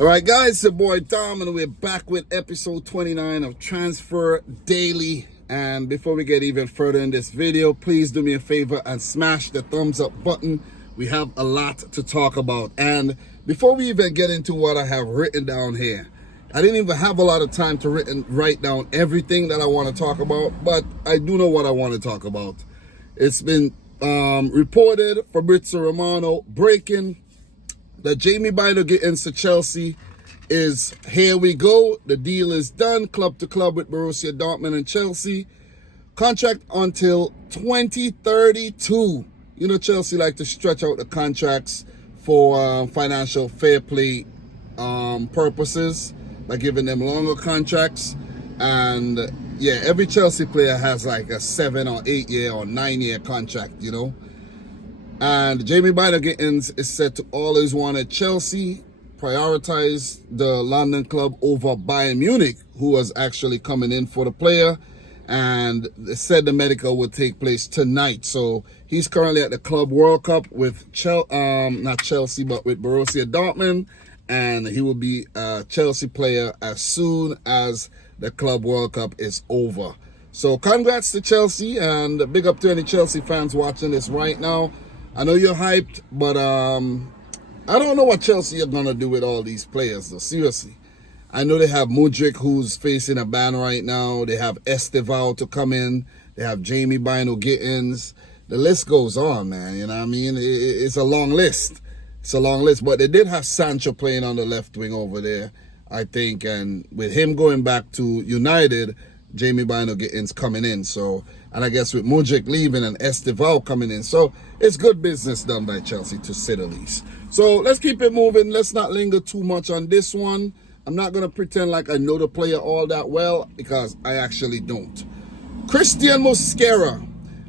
All right, guys, it's your boy Dom, and we're back with episode 29 of Transfer Daily. And before we get even further in this video, please do me a favor and smash the thumbs up button. We have a lot to talk about. And before we even get into what I have written down here, I didn't even have a lot of time to write down everything that I want to talk about, but I do know what I want to talk about. It's been reported, Fabrizio Romano breaking that Jamie Bynoe-Gittens to Chelsea is here we go. The deal is done, club to club with Borussia Dortmund and Chelsea. Contract until 2032. You know, Chelsea like to stretch out the contracts for financial fair play purposes by giving them longer contracts. And yeah, every Chelsea player has like a 7 or 8 year or 9 year contract, you know. And Jamie Bynoe-Gittens is said to always want at Chelsea, prioritize the London club over Bayern Munich, who was actually coming in for the player. And they said the medical would take place tonight. So he's currently at the Club World Cup with not Chelsea, but with Borussia Dortmund. And he will be a Chelsea player as soon as the Club World Cup is over. So congrats to Chelsea, and big up to any Chelsea fans watching this right now. I know you're hyped, but I don't know what Chelsea are going to do with all these players, though. Seriously. I know they have Mudryk, who's facing a ban right now. They have Esteval to come in. They have Jamie Bynoe-Gittens. The list goes on, man. You know what I mean? It's a long list. It's a long list. But they did have Sancho playing on the left wing over there, I think. And with him going back to United, Jamie Bynoe-Gittens coming in. So, and I guess with Mudryk leaving and Esteval coming in. So it's good business done by Chelsea, to say the least. So let's keep it moving. Let's not linger too much on this one. I'm not going to pretend like I know the player all that well, because I actually don't. Christian Mosquera.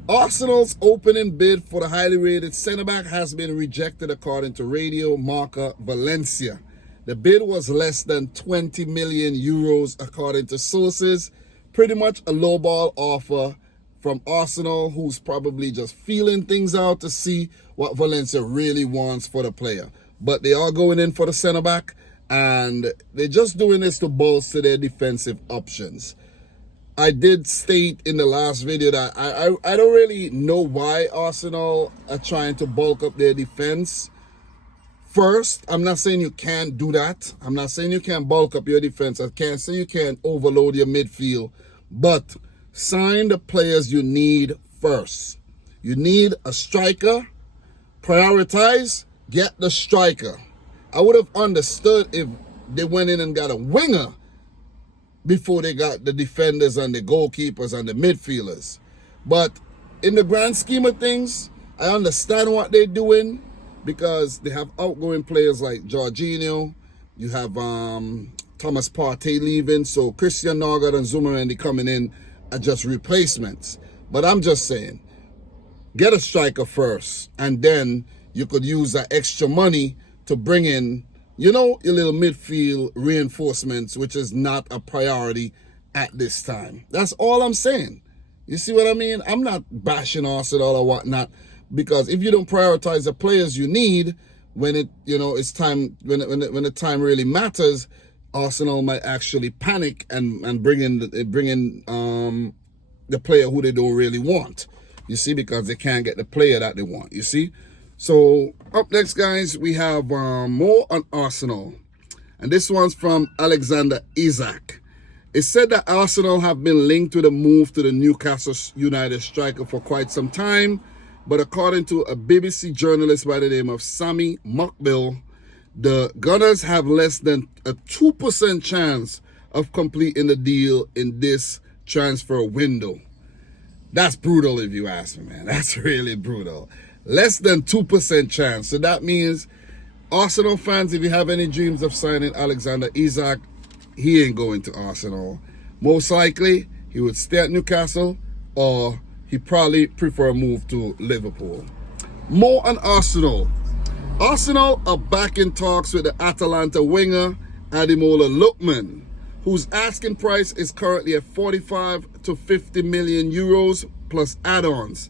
Arsenal's opening bid for the highly rated centre-back has been rejected according to Radio Marca Valencia. The bid was less than 20 million euros according to sources. Pretty much a lowball offer from Arsenal, who's probably just feeling things out to see what Valencia really wants for the player. But they are going in for the centre-back, and they're just doing this to bolster their defensive options. I did state in the last video that I don't really know why Arsenal are trying to bulk up their defense. First, I'm not saying you can't do that. I'm not saying you can't bulk up your defense. I can't say you can't overload your midfield. But sign the players you need first. You need a striker. Prioritize, get the striker. I would have understood if they went in and got a winger before they got the defenders and the goalkeepers and the midfielders. But in the grand scheme of things, I understand what they're doing, because they have outgoing players like Jorginho. You have Thomas Partey leaving, so Christian Norgard and Zumarandi coming in are just replacements. But I'm just saying, get a striker first, and then you could use that extra money to bring in, you know, your little midfield reinforcements, which is not a priority at this time. That's all I'm saying. You see what I mean? I'm not bashing Arsenal or whatnot, because if you don't prioritize the players you need when it, you know, it's time, when the time really matters, Arsenal might actually panic and bring in the player who they don't really want. You see, because they can't get the player that they want. You see. So up next, guys, we have more on Arsenal, and this one's from Alexander Isak. It said that Arsenal have been linked with a move to the Newcastle United striker for quite some time, but according to a BBC journalist by the name of Sami Mukbil, the Gunners have less than a 2% chance of completing the deal in this transfer window. That's brutal, if you ask me, man. That's really brutal. Less than 2% chance. So that means Arsenal fans, if you have any dreams of signing Alexander Isak, he ain't going to Arsenal. Most likely, he would stay at Newcastle, or he probably prefer a move to Liverpool. More on Arsenal. Arsenal are back in talks with the Atalanta winger Ademola Lookman, whose asking price is currently at 45 to 50 million euros plus add-ons.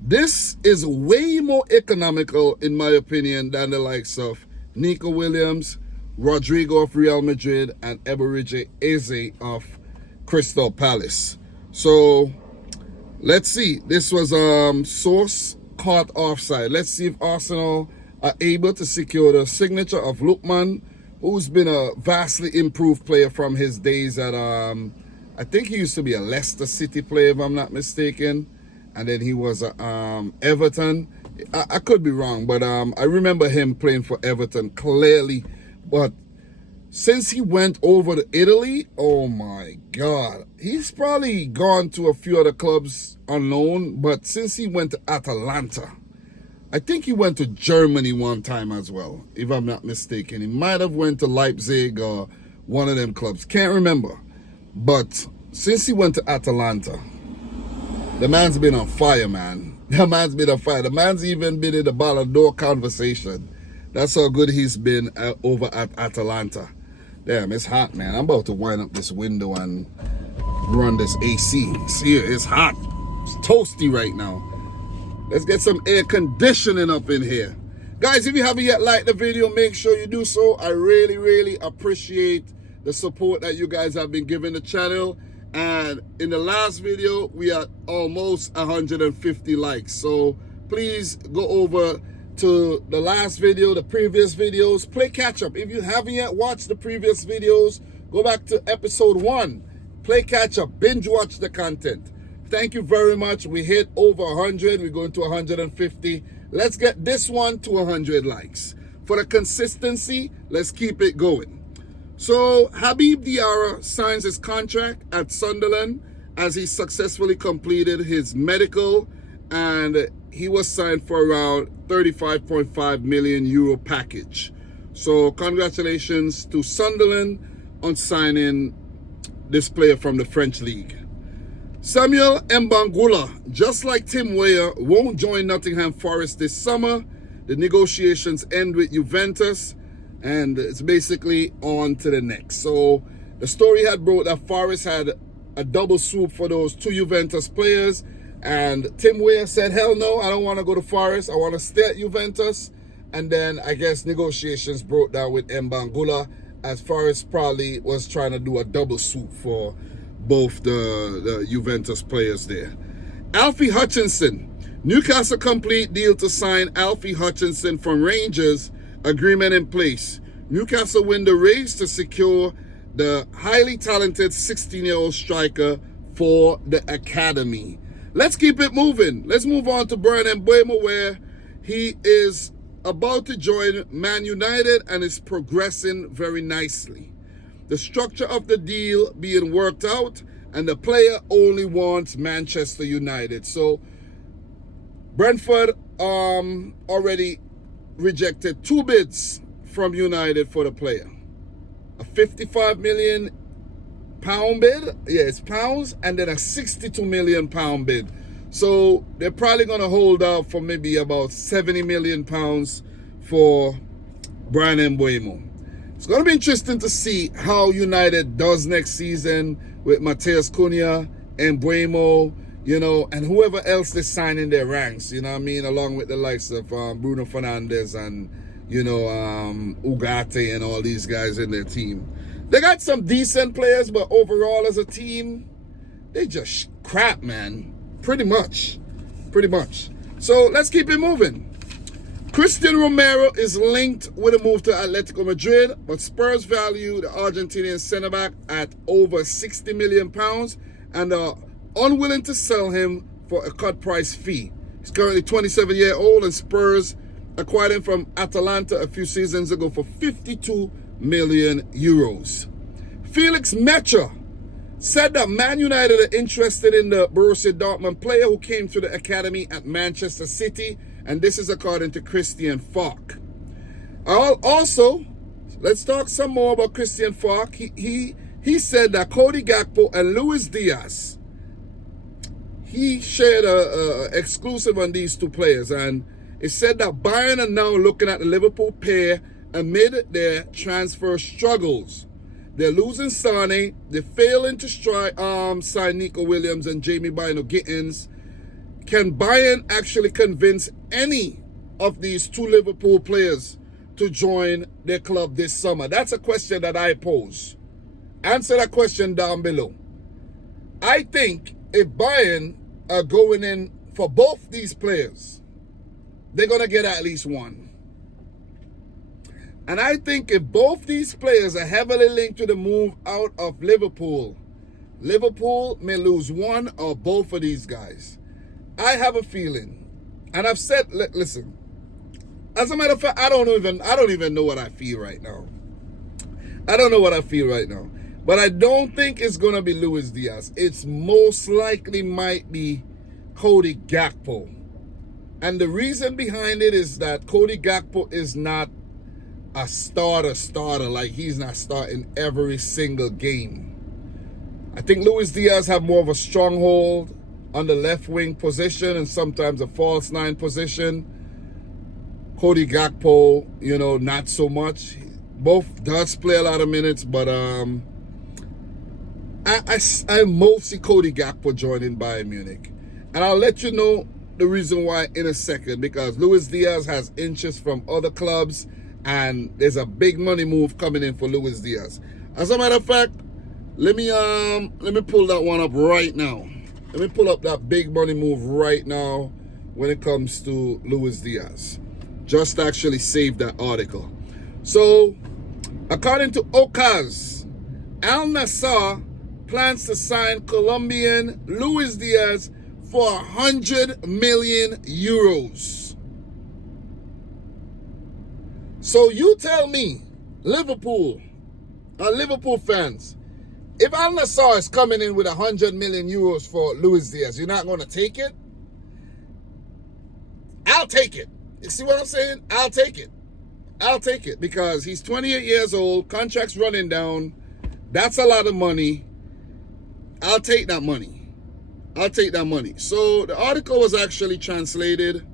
This is way more economical, in my opinion, than the likes of Nico Williams, Rodrigo of Real Madrid, and Eberechi Eze of Crystal Palace. So let's see. This was source caught offside. Let's see if Arsenal are able to secure the signature of Lookman, who's been a vastly improved player from his days at I think he used to be a Leicester City player, if I'm not mistaken, and then he was at Everton. I could be wrong, but I remember him playing for Everton clearly. But since he went over to Italy, oh my God, he's probably gone to a few other clubs on loan, but since he went to Atalanta, I think he went to Germany one time as well, if I'm not mistaken. He might have went to Leipzig or one of them clubs, can't remember. But since he went to Atalanta, the man's been on fire, man. The man's been on fire. The man's even been in the Ballon d'Or conversation. That's how good he's been over at Atalanta. Damn, it's hot, man. I'm about to wind up this window and run this AC. See, it's hot. It's toasty right now. Let's get some air conditioning up in here. Guys, if you haven't yet liked the video, make sure you do so. I really appreciate the support that you guys have been giving the channel. And in the last video, we had almost 150 likes. So please go over to the last video, the previous videos, play catch up. If you haven't yet watched the previous videos, go back to episode 1, play catch up, binge watch the content. Thank you very much. We hit over 100. We're going to 150. Let's get this one to 100 likes. For the consistency, let's keep it going. So Habib Diarra signs his contract at Sunderland as he successfully completed his medical, and he was signed for around 35.5 million euro package. So congratulations to Sunderland on signing this player from the French league. Samuel Mbangula, just like Tim Weah, won't join Nottingham Forest this summer. The negotiations end with Juventus, and it's basically on to the next. So the story had broke that Forest had a double swoop for those two Juventus players, and Tim Weah said, hell no, I don't want to go to Forest. I want to stay at Juventus. And then I guess negotiations broke down with Mbangula, as Forest probably was trying to do a double swoop for both the Juventus players there. Alfie Hutchinson. Newcastle complete deal to sign Alfie Hutchinson from Rangers. Agreement in place. Newcastle win the race to secure the highly talented 16-year-old striker for the academy. Let's keep it moving. Let's move on to Bryan Mbeumo, where he is about to join Man United and is progressing very nicely. The structure of the deal being worked out, and the player only wants Manchester United. So Brentford already rejected 2 bids from United for the player. A 55 million pound bid, yeah, it's pounds, and then a 62 million pound bid. So they're probably going to hold out for maybe about 70 million pounds for Bryan Mbeumo. It's going to be interesting to see how United does next season with Matheus Cunha, Mbeumo, you know, and whoever else they sign in their ranks, you know what I mean, along with the likes of Bruno Fernandes and, you know, Ugarte and all these guys in their team. They got some decent players, but overall as a team, they just crap, man. Pretty much. So let's keep it moving. Christian Romero is linked with a move to Atletico Madrid, but Spurs value the Argentinian centre-back at over £60 million and are unwilling to sell him for a cut price fee. He's currently 27-year-old, and Spurs acquired him from Atalanta a few seasons ago for 52 million euros. Felix Mecha said that Man United are interested in the Borussia Dortmund player who came to the academy at Manchester City, and this is according to Christian Falk. Also, let's talk some more about Christian Falk. He said that Cody Gakpo and Luis Diaz, he shared a exclusive on these two players, and it said that Bayern are now looking at the Liverpool pair amid their transfer struggles. They're losing Sane, they're failing to sign Nico Williams and Jamie Bynoe-Gittens. Can Bayern actually convince any of these two Liverpool players to join their club this summer? That's a question that I pose. Answer that question down below. I think if Bayern are going in for both these players, they're going to get at least one. And I think if both these players are heavily linked to the move out of Liverpool, Liverpool may lose one or both of these guys. I have a feeling, and I've said, listen, as a matter of fact, I don't even know what I feel right now. I don't know what I feel right now. But I don't think it's going to be Luis Diaz. It's most likely might be Cody Gakpo. And the reason behind it is that Cody Gakpo is not a starter. Like, he's not starting every single game. I think Luis Diaz have more of a stronghold on the left wing position and sometimes a false nine position. Cody Gakpo, you know, not so much. Both does play a lot of minutes, but I mostly Cody Gakpo joining Bayern Munich. And I'll let you know the reason why in a second, because Luis Diaz has interest from other clubs and there's a big money move coming in for Luis Diaz. As a matter of fact, let me pull that one up right now. Let me pull up that big money move right now when it comes to Luis Diaz. Just to actually save that article. So, according to Okaz, Al Nassr plans to sign Colombian Luis Diaz for 100 million euros. So you tell me, Liverpool fans, if Al Nassr is coming in with 100 million euros for Luis Diaz, you're not going to take it? I'll take it. You see what I'm saying? I'll take it. I'll take it because he's 28 years old, contract's running down. That's a lot of money. I'll take that money. I'll take that money. So the article was actually translated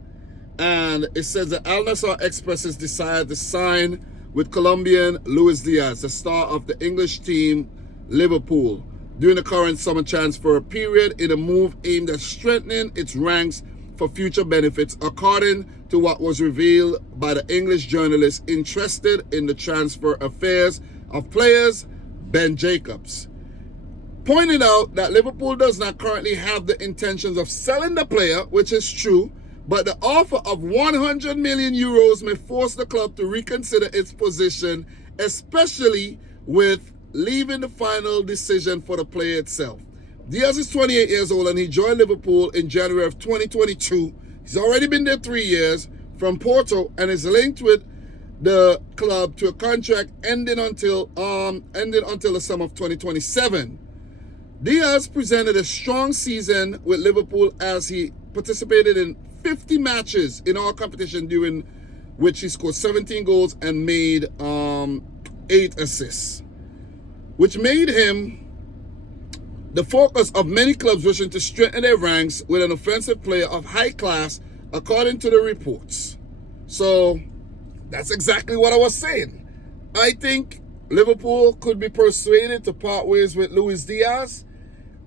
and it says that Al Nassr expresses desire to sign with Colombian Luis Diaz, the star of the English team Liverpool, during the current summer transfer period in a move aimed at strengthening its ranks for future benefits, according to what was revealed by the English journalist interested in the transfer affairs of players, Ben Jacobs. Pointed out that Liverpool does not currently have the intentions of selling the player, which is true, but the offer of 100 million euros may force the club to reconsider its position, especially with leaving the final decision for the player itself. Diaz is 28 years old and he joined Liverpool in January of 2022. He's already been there 3 years from Porto and is linked with the club to a contract ending until the summer of 2027. Diaz presented a strong season with Liverpool as he participated in 50 matches in all competition, during which he scored 17 goals and made 8 assists, which made him the focus of many clubs wishing to strengthen their ranks with an offensive player of high class, according to the reports. So that's exactly what I was saying. I think Liverpool could be persuaded to part ways with Luis Diaz,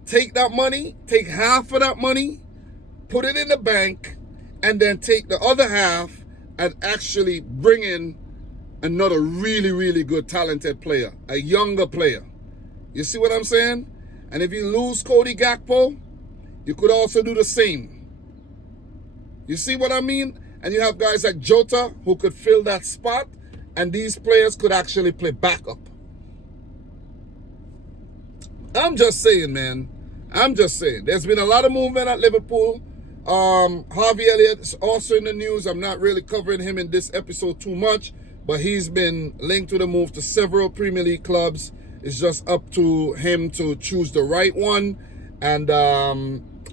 take that money, take half of that money, put it in the bank, and then take the other half and actually bring in another really, really good, talented player, a younger player. You see what I'm saying? And if you lose Cody Gakpo, you could also do the same. You see what I mean? And you have guys like Jota who could fill that spot, and these players could actually play backup. I'm just saying, man. I'm just saying. There's been a lot of movement at Liverpool. Harvey Elliott's also in the news. I'm not really covering him in this episode too much, but he's been linked to the move to several Premier League clubs. It's just up to him to choose the right one. And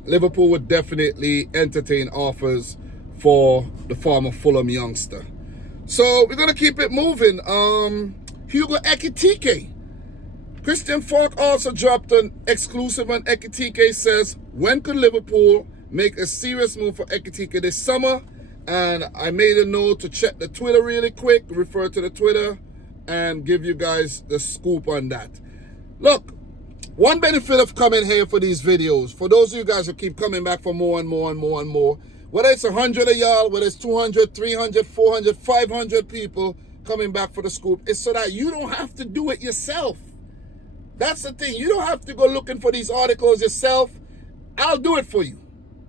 Liverpool would definitely entertain offers for the former Fulham youngster. So we're going to keep it moving. Hugo Ekitike. Christian Falk also dropped an exclusive on Ekitike. Says, when could Liverpool make a serious move for Ekitike this summer? And I made a note to check the Twitter really quick, refer to the Twitter, and give you guys the scoop on that. Look, one benefit of coming here for these videos, for those of you guys who keep coming back for more and more and more and more, whether it's 100 of y'all, whether it's 200, 300, 400, 500 people, coming back for the scoop is so that you don't have to do it yourself. That's the thing. You don't have to go looking for these articles yourself. I'll do it for you.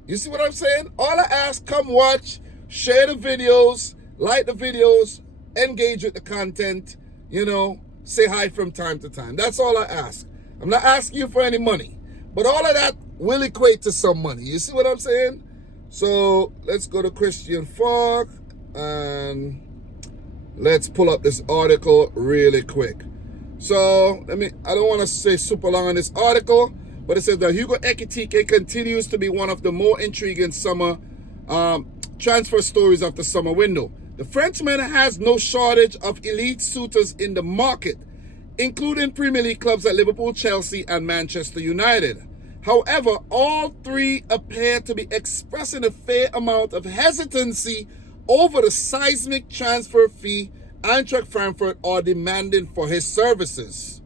You see what I'm saying? All I ask, come watch, share the videos, like the videos, engage with the content, you know, say hi from time to time. That's all I ask. I'm not asking you for any money, but all of that will equate to some money. You see what I'm saying? So let's go to Christian Falk and let's pull up this article really quick. So I don't want to say super long on this article, but it says that Hugo Ekitike continues to be one of the more intriguing summer transfer stories of the summer window. The Frenchman has no shortage of elite suitors in the market, including Premier League clubs at Liverpool, Chelsea, and Manchester United. However, all three appear to be expressing a fair amount of hesitancy over the seismic transfer fee Eintracht Frankfurt are demanding for his services.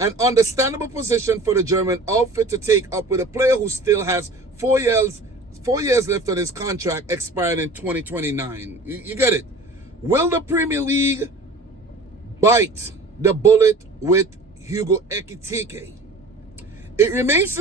An understandable position for the German outfit to take up with a player who still has 4 years left on his contract expiring in 2029. You get it? Will the Premier League bite the bullet with Hugo Ekitike? It remains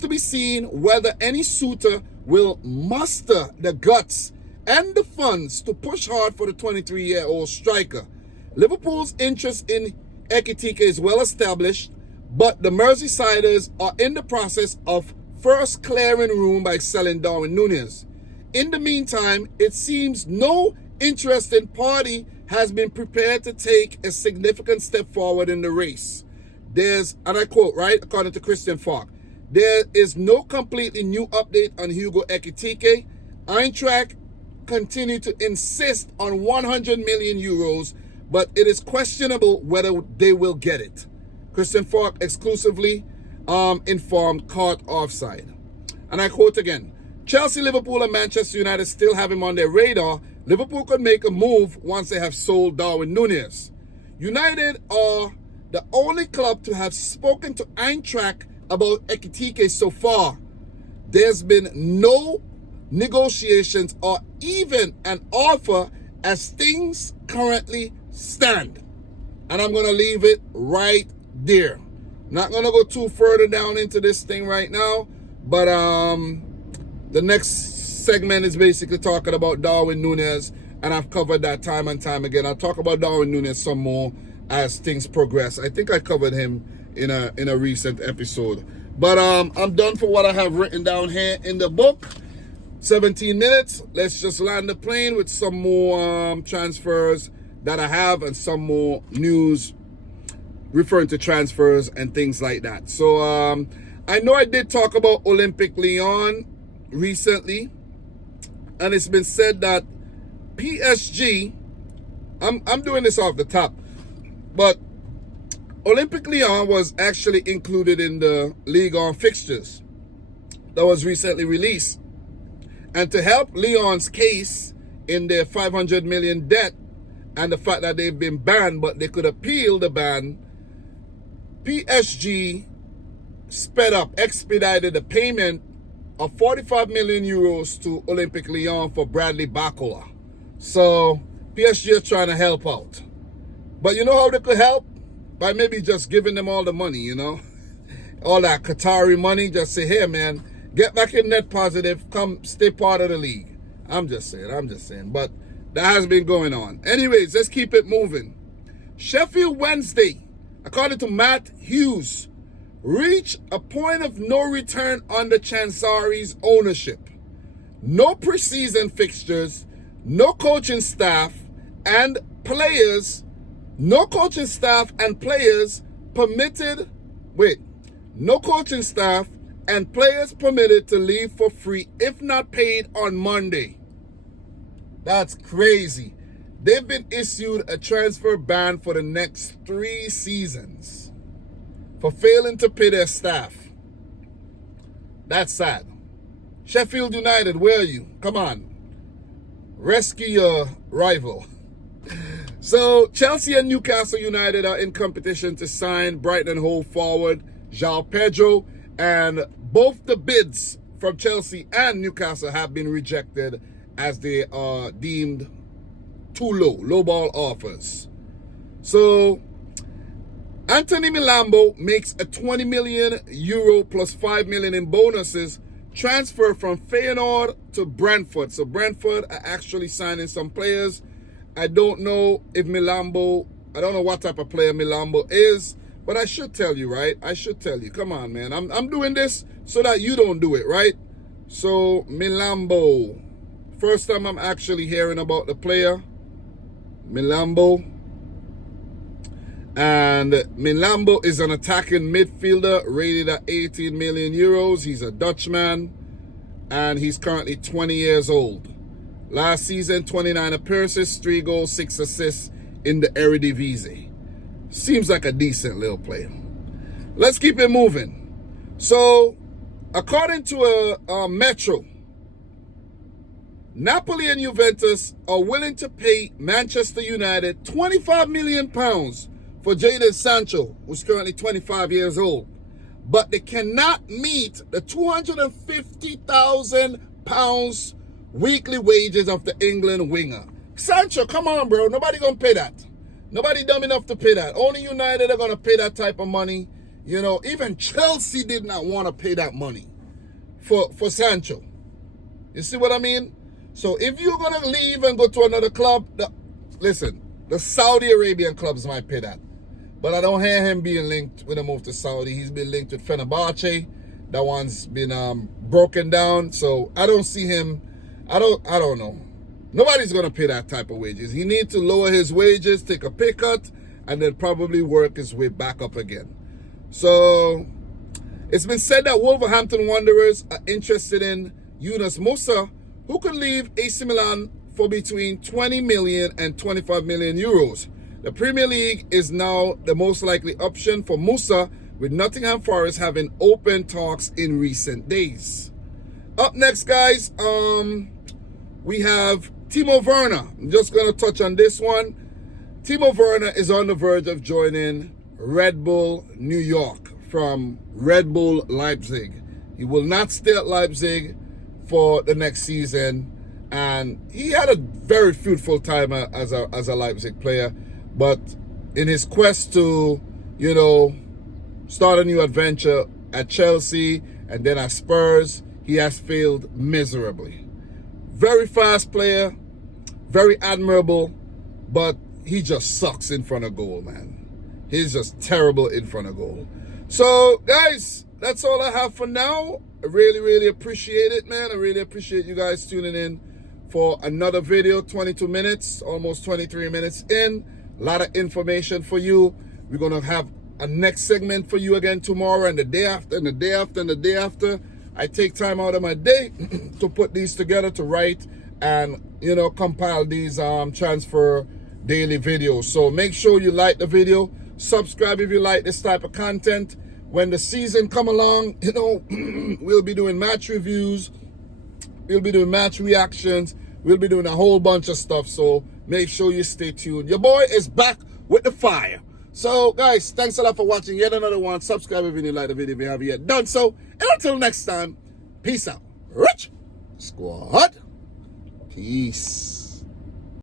to be seen whether any suitor will muster the guts and the funds to push hard for the 23-year-old striker. Liverpool's interest in Ekitike is well established, but the Merseysiders are in the process of first clearing room by selling Darwin Núñez. In the meantime, it seems no interested party has been prepared to take a significant step forward in the race. There's, and I quote, right, according to Christian Falk, there is no completely new update on Hugo Ekitike. Eintracht continue to insist on 100 million euros, but it is questionable whether they will get it. Christian Falk exclusively informed caught offside. And I quote again, Chelsea, Liverpool, and Manchester United still have him on their radar. Liverpool could make a move once they have sold Darwin Núñez. United are the only club to have spoken to Eintracht about Ekitike so far. There's been no negotiations or even an offer as things currently stand. And I'm going to leave it right there. Not going to go too further down into this thing right now, but the next segment is basically talking about Darwin Núñez, and I've covered that time and time again. I'll talk about Darwin Núñez some more as things progress. I think I covered him in a recent episode. But I'm done for what I have written down here in the book. 17 minutes. Let's just land the plane with some more transfers that I have and some more news referring to transfers and things like that. So I know I did talk about Olympique Lyon recently, and it's been said that PSG, I'm doing this off the top, but Olympique Lyon was actually included in the Ligue 1 fixtures that was recently released. And to help Lyon's case in their 500 million debt and the fact that they've been banned, but they could appeal the ban, PSG expedited the payment of 45 million euros to Olympique Lyon for Bradley Barcola. So PSG is trying to help out. But you know how they could help? By maybe just giving them all the money, you know? All that Qatari money, just say, hey man, get back in net positive, come stay part of the league. I'm just saying. But that has been going on. Anyways, let's keep it moving. Sheffield Wednesday, according to Matt Hughes, reach a point of no return under Chansari's ownership. No preseason fixtures, no coaching staff and players, no coaching staff and players permitted, no coaching staff and players permitted to leave for free if not paid on Monday. That's crazy. They've been issued a transfer ban for the next 3 seasons for failing to pay their staff. That's sad. Sheffield United, where are you? Come on. Rescue your rival. So Chelsea and Newcastle United are in competition to sign Brighton and Hove forward João Pedro, and both the bids from Chelsea and Newcastle have been rejected as they are deemed too low ball offers. So Anthony Milambo makes a 20 million euro plus 5 million in bonuses transfer from Feyenoord to Brentford. So Brentford are actually signing some players. I don't know if Milambo, I don't know what type of player Milambo is, but I should tell you, right? I should tell you. Come on, man. I'm doing this so that you don't do it, right? So Milambo. First time I'm actually hearing about the player. Milambo. And Milambo is an attacking midfielder rated at 18 million euros. He's a Dutchman and he's currently 20 years old. Last season, 29 appearances, 3 goals, 6 assists in the Eredivisie. Seems like a decent little player. Let's keep it moving. So, according to a Metro, Napoli and Juventus are willing to pay Manchester United £25 million for Jadon Sancho, who's currently 25 years old. But they cannot meet the £250,000 weekly wages of the England winger. Sancho, come on, bro. Nobody gonna pay that. Nobody dumb enough to pay that. Only United are gonna pay that type of money. You know, even Chelsea did not want to pay that money for Sancho. You see what I mean? So if you're gonna leave and go to another club, listen, the Saudi Arabian clubs might pay that. But I don't hear him being linked with a move to Saudi. He's been linked with Fenerbahce. That one's been broken down. So I don't see him. I don't know. Nobody's going to pay that type of wages. He needs to lower his wages, take a pay cut, and then probably work his way back up again. So it's been said that Wolverhampton Wanderers are interested in Yunus Musa, who could leave AC Milan for between 20 million and 25 million euros. The Premier League is now the most likely option for Musa, with Nottingham Forest having open talks in recent days. Up next, guys, we have Timo Werner. I'm just going to touch on this one. Timo Werner is on the verge of joining Red Bull New York from Red Bull Leipzig. He will not stay at Leipzig for the next season, and he had a very fruitful time as a Leipzig player. But in his quest to, you know, start a new adventure at Chelsea and then at Spurs, he has failed miserably. Very fast player, very admirable, but he just sucks in front of goal, man. He's just terrible in front of goal. So, guys, that's all I have for now. I really, really appreciate it, man. I really appreciate you guys tuning in for another video. 22 minutes, almost 23 minutes in. A lot of information for you. We're going to have a next segment for you again tomorrow and the day after and the day after and the day after. I take time out of my day to put these together, to write and, you know, compile these transfer daily videos. So make sure you like the video. Subscribe if you like this type of content. When the season come along, you know, we'll be doing match reviews. We'll be doing match reactions. We'll be doing a whole bunch of stuff. So make sure you stay tuned. Your boy is back with the fire. So, guys, thanks a lot for watching yet another one. Subscribe if you like the video if you haven't yet done so. And until next time, peace out. Rich Squad. Peace.